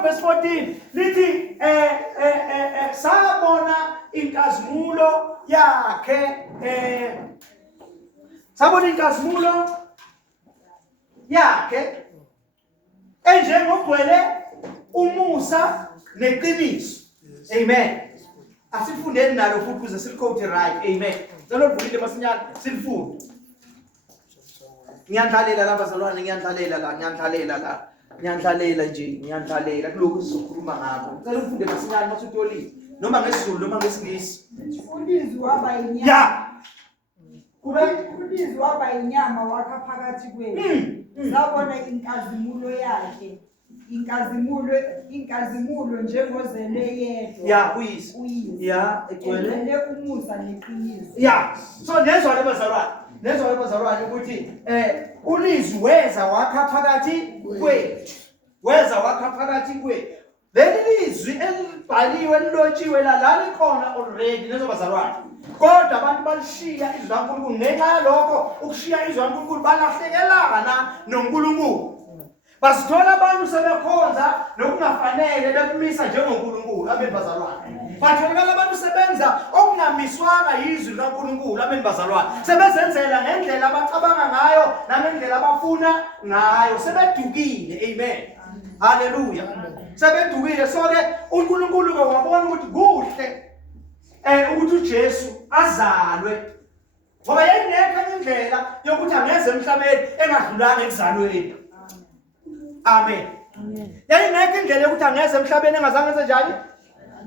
12 verse 14 lithi sabona inkazimulo yakhe sabona inkazimulo yakhe enjengogcwele umusa neqiniso. Amen. Asifundeni nalo futhi ukuze siliquote right. Amen. Ngicela uvulile masinyane silifunde. Ngiyandlalela la bazalwane, ngiyandlalela la. Ngiyandlalela nje, ngiyandlalela kuloko sizokhuluma ngakho. Ngicela ufunde masinyane masuthi yolini noma ngesiZulu noma ngesingisi. Ulizwi waba inyama. Ya. Ulizwi waba inyama wakha phakathi kwethu. Sabona inkazimulo yakhe. Inkazimulo njengozele yedwa. Ya, uyisi. Ya, egcwele umusa neqiniso. Ya. So nezwa ke bazalwane ukuthi ulizwi weza wakha phakathi kwethu. Leli lizwi elibhaliwe lilotshiwe la likhona already nezwa bazalwane. Kodwa abantu balishiya izwi laNkulunkulu ngenxa yalokho ukushiya izwi laNkulunkulu balahlekelana noNkulunkulu. Basithola abantu sebekhonza nokungafanele bekumisa njengoNkulunkulu. Amen bazalwane. Batholakala abantu sebenza okungamiswanga yizwi laNkulunkulu. Amen bazalwane. Sebezenzela ngendlela abacabanga ngayo nangendlela abafuna ngayo. Sebedukile. Amen. Hallelujah. Sebedukile. So ke uNkulunkulu ke wabona ukuthi kuhle ukuthi uJesu azalwe. Ngoba yayingekho indlela yokuthi angeze emhlabeni engadlulanga ekuzalweni. Amen. Yayingekho indlela yokuthi angeze emhlabeni engazange enze njani?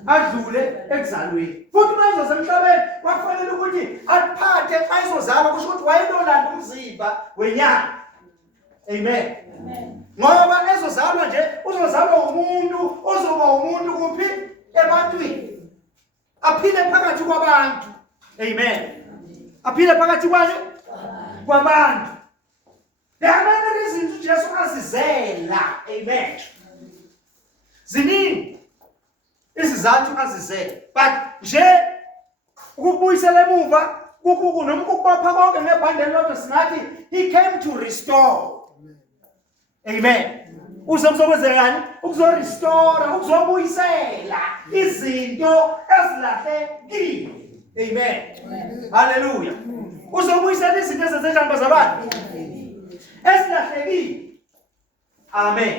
Adlule ekuzalweni. Futhi manje emhlabeni kwafanele ukuthi aphathe xa izozalwa kusho ukuthi wayelolanda umzimba wenyama. Amen. Ngoba ezozalwa nje uzozalwa umuntu ozoba umuntu kuphi ebantwini. Aphile phakathi kwabantu. Amen. Aphile phakathi kwabantu. There are many reasons uJesu azizela. Amen. Ziningi izizathu azizela. But nje ukubuyisela emuva noma ukubopha konke ngebhandle lodwa singathi he came to restore. Amen. Uzokwenzekani? Ukuzorestore, ukuzobuyisela izinto ezilahlekile. Amen. Hallelujah. Uzobuyisela izinto ezenzenjani bazalwane? Ezilahlekile. Amen.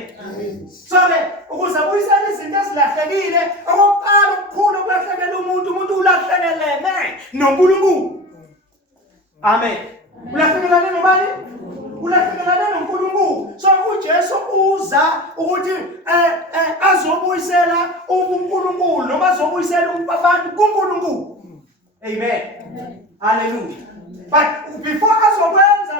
So ke ukuzobuyisela izinto ezilahlekile, okokuqala ukukhulu ukulahlekela umuntu ulahlekelene noNkulunkulu. Amen. Ulahlekelane nobani? Ulahlekelane noNkulunkulu. So uJesu uza ukuthi azobuyisela uNkulunkulu noma azobuyisela abantu kuNkulunkulu. Amen. Hallelujah. But before azokwenza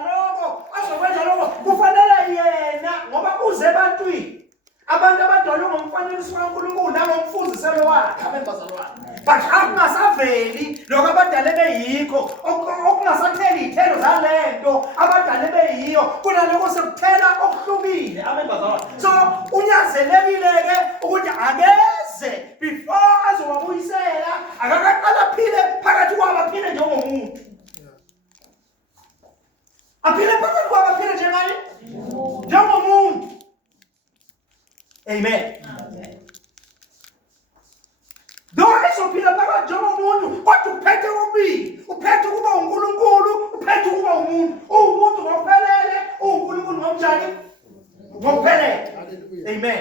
lokho kufanele yena ngoba uze ebantwini. Abantu abadalwe ngomfanekiso kaNkulunkulu nangomfuziselo wakhe. Amen bazalwane. But akungasaveli lokho abadala beyikho okungasatheli izithelo zalento abadala beyiyo kunaloko sekuthela okuhlukile. Amen bazalwane. So unyazelekile ke ukuthi akeze before azowabuyisela akaqala aphile phakathi kwabo aphile njengomuntu. Aphile phakathi kwabo aphile njengomuntu. Amen. Though ezophila phakathi njengomuntu kodwa uphethe kokubili. Uphethe kuba uNkulunkulu, uphethe kuba umuntu. Umuntu ngokuphelele, uNkulunkulu ngomjani? Ngokuphelele. Amen.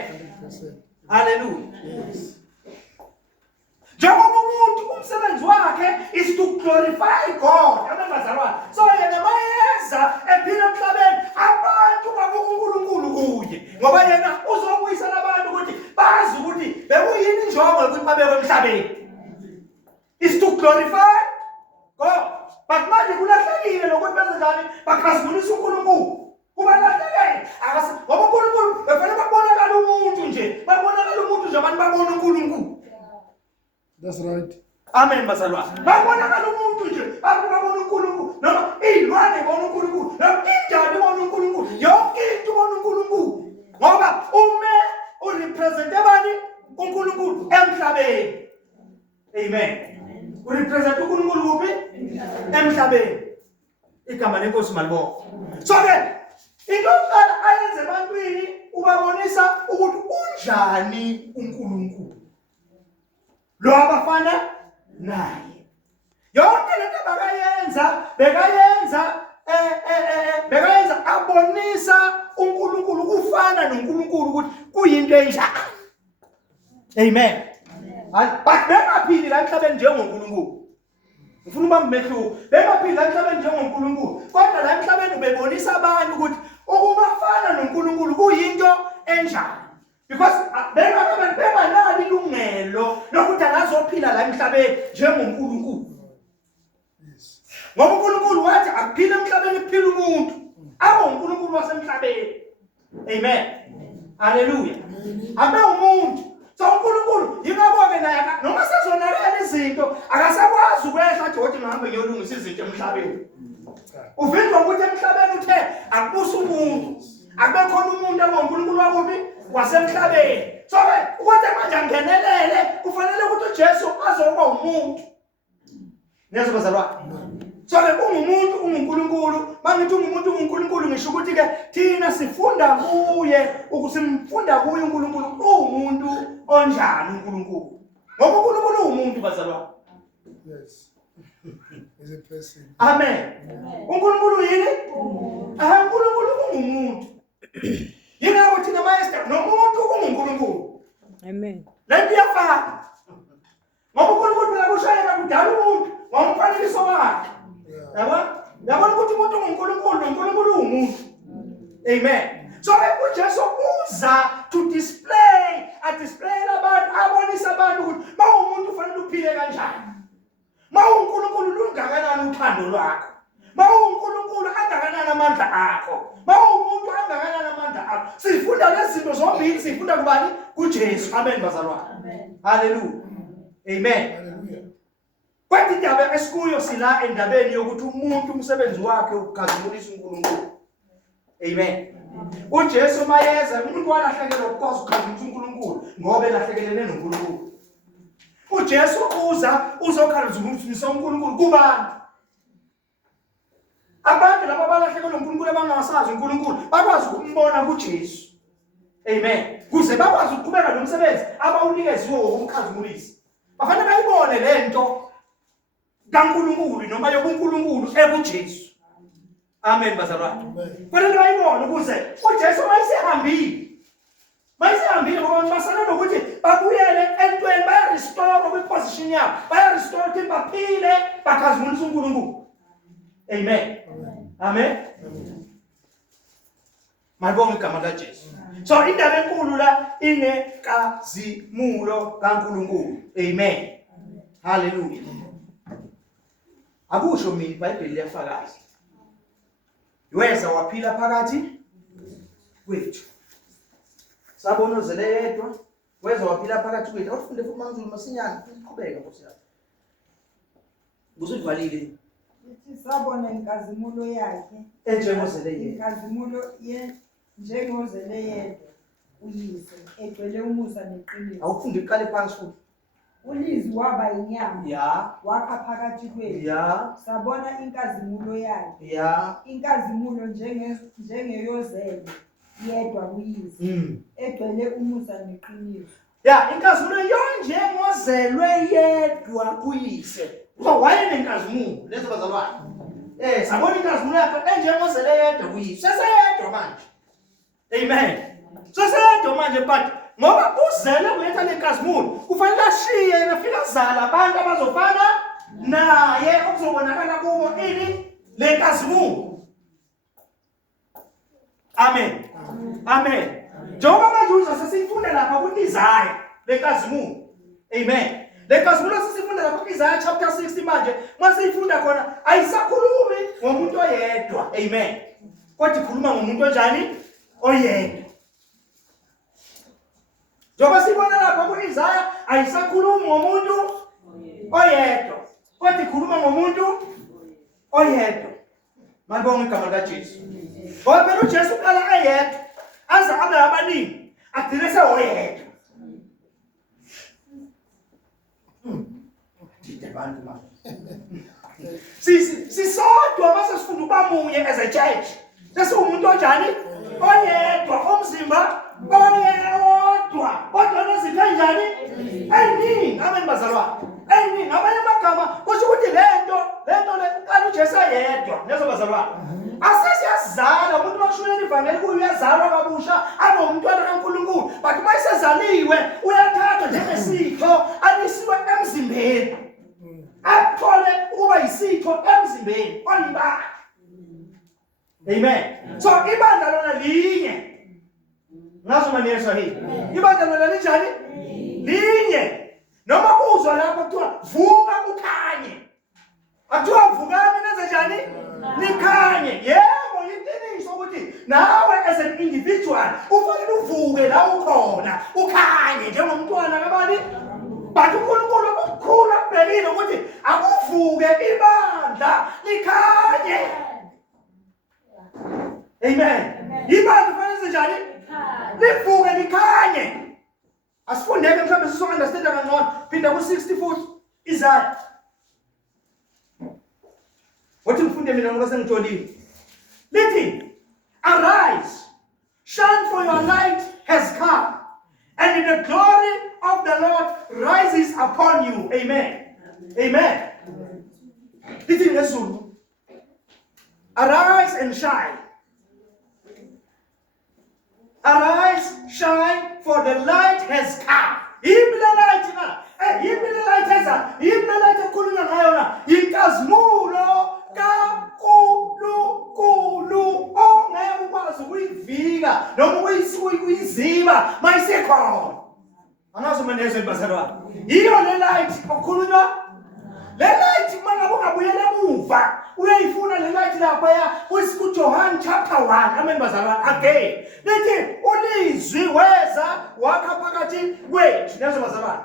Hallelujah. Njengoba umuntu umsebenzi wakhe is to glorify God. Amen bazalwane. So yena mayeza ephila emhlabeni abantu babuka uNkulunkulu kuye. Ngoba yena uzobuyisela abantu ukuthi bazi ukuthi bekuyini injongo yokuthi babekwe emhlabeni. Is to glorify God. But manje kulahlekile lokuthi benze njani? Bakhazimulisa uNkulunkulu. Kubalahlekile. Ngoba uNkulunkulu befana babonakala umuntu nje. Babonakala umuntu nje abantu babona uNkulunkulu. That's right. Amen bazalwane. Babonakala umuntu nje, babona uNkulunkulu. Noma izilwane bona uNkulunkulu, noma injalo bona uNkulunkulu, yonke into bona uNkulunkulu. Ngoba ume urepresent ebani? uNkulunkulu emhlabeni. Amen. Urepresent uNkulunkulu kuphi? Emhlabeni. Igama lenkosi malibonke. So ke into yokuqala ayenze ebantwini ubabonisa ukuthi njani uNkulunkulu lo abafana naye. Yonke lento bekayenza abonisa uNkulunkulu kufana noNkulunkulu ukuthi kuyinto enjani. Amen. But bengaphili la emhlabeni njengoNkulunkulu. Ngifuna ubambemehluko. Bengaphili la emhlabeni njengoNkulunkulu. Kodwa la emhlabeni ubebonisa abantu ukuthi ukubafana noNkulunkulu kuyinto enjani. Because benganalo ilungelo lokuthi angazophila la emhlabeni njengoNkulunkulu. Ngoba uNkulunkulu wathi akuphile emhlabeni kuphila umuntu. AkuNkulunkulu wasemhlabeni. Amen. Hallelujah. Abe umuntu. So uNkulunkulu yingakho-ke naye noma sezonakala izinto akasakwazi ukwehla athi wothi ngihambe ngiyolungisa izinto emhlabeni. Uvinjwa ukuthi emhlabeni uthe akubusa umuntu. Akube khona umuntu onguNkulunkulu wakuphi wasemhlabeni. So-ke ukuthi manje angenelele kufanele ukuthi uJesu azoba umuntu. Niyazwa bazalwane? So-ke ungumuntu unguNkulunkulu. Mangithi ungumuntu unguNkulunkulu ngisho ukuthi-ke thina sifunda kuye simfunda kuye uNkulunkulu umuntu onjani uNkulunkulu. Ngoba uNkulunkulu umuntu bazalwane. Yes. Is a person. Amen. uNkulunkulu yini? uNkulunkulu ungumuntu. Yingakho thina master nomuntu unguNkulunkulu. Amen. Lento iyafana. Ngoba uNkulunkulu phela kushayela kudala umuntu ngomfanekiso wakhe. Yabona ukuthi umuntu unguNkulunkulu noNkulunkulu umuntu. Amen. So uJesu uza to display abantu abonisa abantu ukuthi mawumuntu ufanele uphile kanjani. MawuNkulunkulu lungakanani uthando lwakho. MawuNkulunkulu angakanani amandla akho. Mawumuntu angakanani amandla akho. Sifunda lezi zinto zombili sifunda kubani? kuJesu. Amen bazalwane. Amen. Hallelujah. Amen. Hallelujah. Kwathi indaba esikuyo sila endabeni yokuthi umuntu umsebenzi wakhe ukukhazimulisa uNkulunkulu. Amen. uJesu mayeza umuntu walahlekelwa ukwazi ukukhazimulisa uNkulunkulu ngoba elahlekelene noNkulunkulu. uJesu uzokhazimulisa uNkulunkulu kubani? Abantu laba balahlekelwe uNkulunkulu abangasazi uNkulunkulu bakwazi ukumbona kuJesu. Amen. Kuze bakwazi ukuqhubeka nomsebenzi abawunikeziwe wokumkhazimulisa. Bafanele bayibone lento kaNkulunkulu noma yobuNkulunkulu ebuJesu. Amen bazalwane. Kufanele bayibone ukuze uJesu mayisehambile ngoba basana nokuthi babuyele entweni bayarestore kwiposition yabo. Bayarestore ukuthi baphile bakhazimulisa uNkulunkulu. Amen. Amen. Malibonge igama kaJesu. So indaba enkulu la inekazimulo kaNkulunkulu. Amen. Hallelujah. Akusho mina iBhayibheli liyafakaza. Weza waphila phakathi kwethu. Sabona uzele yedwa, weza waphila phakathi kwethu. Awufunde futhi mangizulu masinyane, uqhubeka Nkosi yami. Usuvalile. Ithi sabona inkazimulo yakhe. Enjengozele yedwa. Inkazimulo njengozele yedwa. Uyise egcwele umusa neqiniso. Awufunde iqale phansi futhi. Ulizwi waba inyama. Ya. Wakha phakathi kwethu. Ya. Sabona inkazimulo yakhe. Ya. Inkazimulo njengeyozele yedwa kuyise. Egcwele umusa neqiniso. Ya, inkazimulo yonjengozelwe yedwa kuyise. So wayenenkazimulo lezo bazalwane. Sabona inkazimulo yakhe enjengozele yedwa kuyise. Seseyedwa manje. Amen. Seseyedwa manje but ngoba uzele kuletha lenkazimulo kufanele ashiye nafika zala abantu abazofana naye okuzobonakala kubo ini lenkazimulo. Amen. Amen. Njengoba manje uza sesifunda lapha kuIsaya lenkazimulo. Amen. Lenkazimulo sesifunda lapha kuIsaya chapter 60 manje masifunda khona ayisakhulumi ngomuntu oyedwa. Amen. Kodwa ikhuluma ngomuntu onjani? Oyedwa. Njengoba sibona lapha kuIsaya ayisakhulumi ngomuntu oyedwa. Kodwa ikhuluma ngomuntu oyedwa. Malibonge igama likaJesu. Ngoba phela uJesu uqala eyedwa aze abe abaningi agcine seoyedwa. Abantu manje. Sisodwa mase sifunda ukuba munye as a church. Sesiwumuntu onjani? Oyedwa, umzimba oyedwa. eyiningi amen bazalwane eyiningi abanye amagama kusho ukuthi lento le kanti uJesu ayedwa lezo bazalwane asesiyazala umuntu makushulela ivangeli kuyo uyazalwa kabusha abe umntwana kaNkulunkulu but uma esezaliwe uyathathwa njengesitho alisiwe emzimbeni athole ukuba yisitho emzimbeni oyibani. Amen. So ibandla lona linye ngazo maniyesha hii ibandla lona linjani linye noma uzwa lapho kuthiwa vuka ukhanye akuthiwa vukani nenze njani nikhanye yebo yiqiniso ukuthi nawe as an individual ufanele uvuke la ukhona ukhanye njengomntwana kabani but uNkulunkulu okukhulu abhekile ukuthi akuvuke ibandla likhanye. Amen. Ibandla kufanele njani livuke likhanye. Asifundeke mhlawumbe sizounderstand kangcono phinda ku-60 futhi Isaya. Wathi mfunde mina ngoba sengijolile. Lithi arise, shine for your light has come and the glory of the Lord rises upon you. Amen. Amen. Lithi ngesiZulu arise and shine. Arise, shine, for the light has come. Yiphi le light na? Yiphi le light eza? Yiphi le light ekhulunywa ngayo na? Inkazimulo kaNkulunkulu ongeke ukwazi ukuyivika noma ukuyiziba mayisekhona. Angazi maneze bazalwane. Yiyo le light okukhulunywa. Le light mangabe ungabuyela emuva uyayifuna le light lapha ya kuJohn chapter 1 amen bazalwane again lithi ulizwi weza wakha phakathi kwethu lezo bazalwane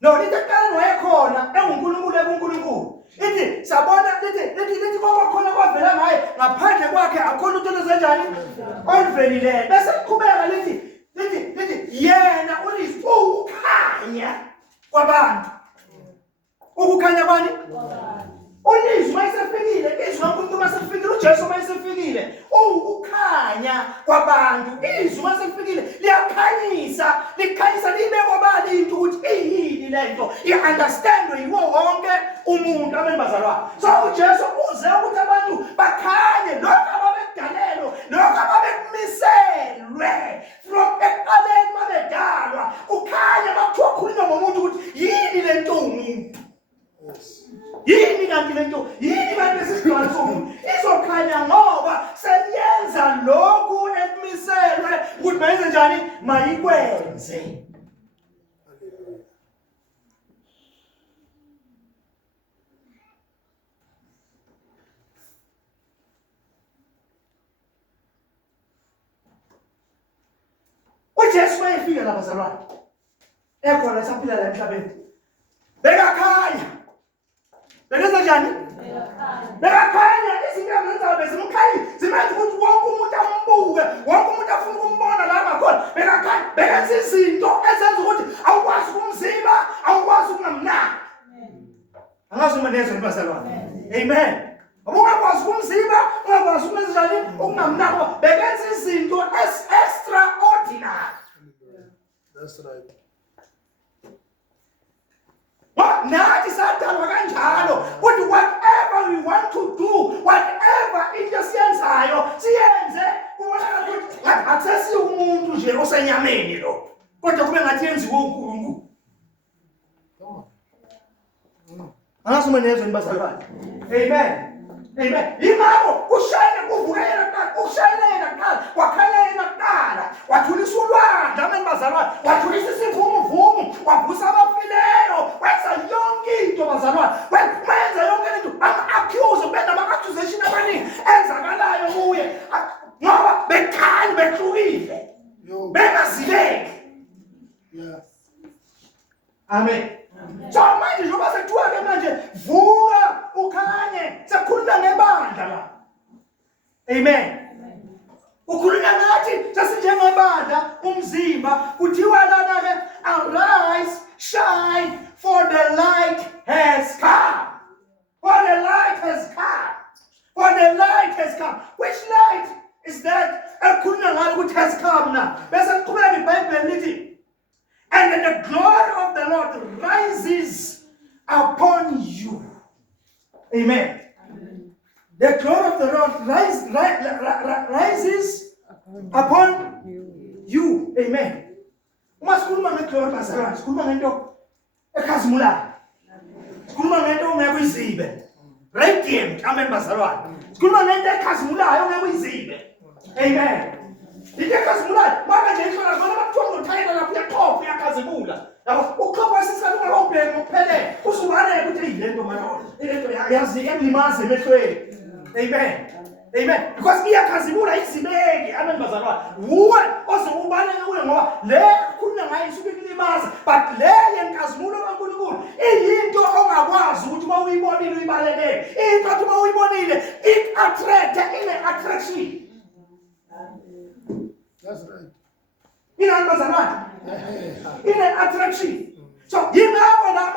no lithi kuqala wayekhona enguNkulunkulu ekuNkulunkulu lithi sabona lithi ngoba khona kwavela ngaye ngaphandle kwakhe akukho into ezenjani olivelile bese kuqhubeka lithi yena ulizwi ukukhanya kwabantu ukukhanya kwani ulizwi mayisefikile izwi kaNkulunkulu mayisefikile uJesu mayisefikile ukukhanya kwabantu izwi mayisefikile liyakhanyisa likhanyisa libe obali into ukuthi iyini lento i-understand yiwo wonke umuntu amen bazalwane. So uJesu uze ukuthi abantu bakhanye lokho ababekudalelwe lokho ababekumiselwe from ekuqaleni mabedalwa kukhanya makuthiwa khulunywa ngomuntu ukuthi yini lento umuntu yini kanti lento yini kanti lesidalwa somuntu izokhanya ngoba seyenza lokhu ekumiselwe ukuthi mayenze njani mayikwenze. uJesu wayefika la bazalwane ekhona saphila la emhlabeni bekakhanya benza njani bekakhanya izinto ezenzayo bezimkhanya zimenza ukuthi wonke umuntu ambuke wonke umuntu afuna ukumbona la ngakhona bekakhanya benza izinto ezenza ukuthi awukwazi ukumziba awukwazi ukungamnaka. Angazi uma nezwe bazalwane amen. Ungakwazi ukumziba ungakwazi ukwenza njani ukungamnaka benza izinto extraordinary. That's right. Nathi sadalwa kanjalo ukuthi whatever we want to do whatever into siyenzayo siyenze kubonakala ukuthi akusesiyo umuntu nje osenyameni lo kodwa kube ngathi yenziwe uNkulunkulu. Angazi uma nezwe bazalwane amen. Amen. Ingakho kushayela kuvukela kuqala ukushayela kuqala wakhalela kuqala wathulisa ulwandle amen bazalwane wathulisa isivumu wavusa abafileyo wenza yonke into bazalwane wenza yonke into ama-accuse kube nama-accusation amaningi enzakalayo kuye ngoba bekhanya behlukile bengazileki. Amen. So manje njengoba sekuthiwa-ke manje vuka ukhanye sekukhulunywa ngebandla la. Amen. Ukhulunywa ngathi sasinjengebandla umzimba kuthiwa lana-ke arise shine for the light has come. For the light has come. For the light has come. Which light is that? Ekhulunywa ngayo ukuthi has come na. Bese kuqhubeka iBhayibheli lithi and And the glory of the Lord rises upon you. Amen. The glory of the Lord rises upon you. Amen. Uma sikhuluma nge-glory bazalwane, sikhuluma ngento ekhazimulayo. Sikhuluma ngento ongeke uyizibe. Radiant, amen bazalwane. Sikhuluma ngento ekhazimulayo ongeke uyizibe. Amen. Into ekhazimulayo, manje nje ikhona bona bakuthiwa ngothayela lapho uyaqopha uyakhazimula. Yabo uqopha sisikhathi ungakobheki ngokuphelele. Usubaleke ukuthi yilento manje. Into yazi emlimaze emehlweni. Amen. Amen. Because iyakhazimula izibeke. Amen bazalwane. Wuwe ozokubaleka kuyo ngoba le kukhulunywa ngayo isuke ikulimaza, but le yenkazimulo kaNkulunkulu iyinto ongakwazi ukuthi uma uyibonile uyibalekele. Into athi uma uyibonile it attract ine-attraction. That's right. Inani bazalwane? Ine-attraction. So yingakho la